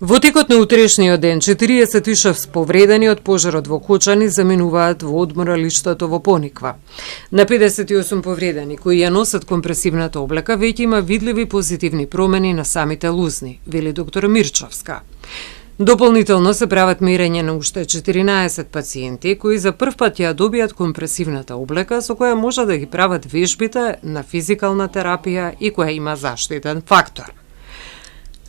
Во текот на утрешниот ден, 46 повредени од пожарот во Кочани заминуваат во одморалиштето во Пониква. На 58 повредени кои ја носат компресивната облека веќе има видливи позитивни промени на самите лузни, вели доктор Мирчовска. Дополнително се прават мерење на уште 14 пациенти кои за прв пат ја добијат компресивната облека со која може да ги прават вежбите на физикална терапија и која има заштитен фактор.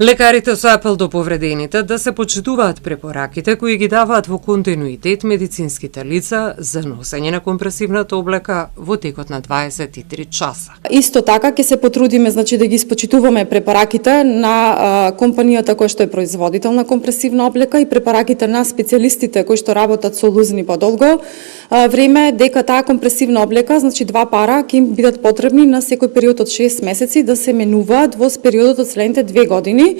Лекарите со апел до повредените да се почитуваат препораките кои ги даваат во континуитет медицинските лица за носење на компресивната облека во текот на 23 часа. Исто така ќе се потрудиме да ги спочитуваме препораките на компанијата која што е производител на компресивна облека и препораките на специјалистите кои што работат со лузни подолго време, дека таа компресивна облека, два пара ќе им бидат потребни на секој период од 6 месеци да се менуваат во периодот од следните 2 години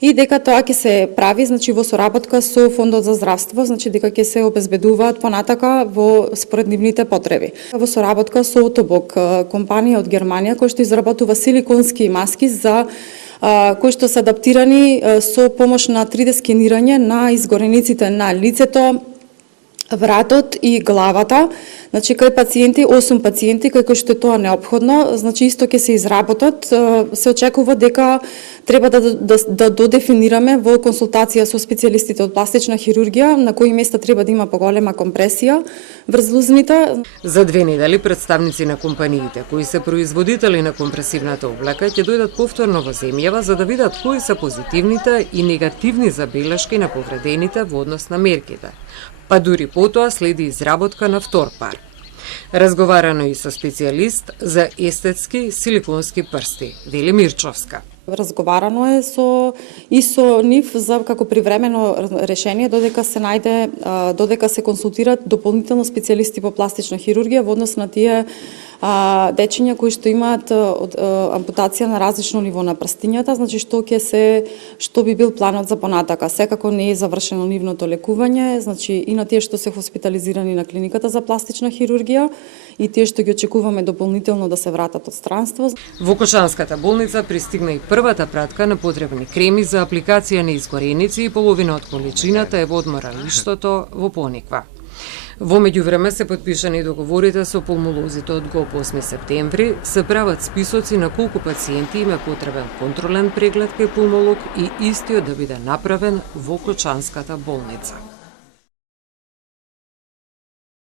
и дека тоа ќе се прави во соработка со Фондот за здравство, дека ќе се обезбедуваат понатака во според нивните потреби. Во соработка со Отобок, компанија од Германија која што изработува силиконски маски за кои што се адаптирани со помош на 3D скенирање на изгорениците на лицето, вратот и главата, кај пациенти, 8 пациенти, кај што е тоа неопходно, исто ќе се изработат, се очекува дека треба да додефинираме во консултација со специјалистите од пластична хирургија на кои места треба да има поголема компресија врз лузните. За 2 недели представници на компаниите кои се производители на компресивната облека ќе дојдат повторно во земјава за да видат кои се позитивните и негативни забелешки на повредените во однос на мерките. Па дури потоа следи изработка на втор пар. Разговарано и со специјалист за естетски силиконски прсти, вели Мирчовска. Разговарано е со нив за како привремено решение додека се консултираат дополнително специјалисти по пластична хирургија во однос на тие дечиња кои што имаат ампутација на различно ниво на прстињата, што би бил планот за понатака. Секако не е завршено нивното лекување, и на тие што се хоспитализирани на клиниката за пластична хирургија и тие што ги очекуваме дополнително да се вратат од странство. Во Кочанската болница пристигна и првата пратка на потребни креми за апликација на изгореници и половина од количината е во одморалиштето во Пониква. Во меѓувреме се потпишани договорите со пулмолозите од ГОП 8 септември, се прават списоци на колку пациенти има потребен контролен преглед кај пулмолог и истиот да биде направен во Кочанската болница.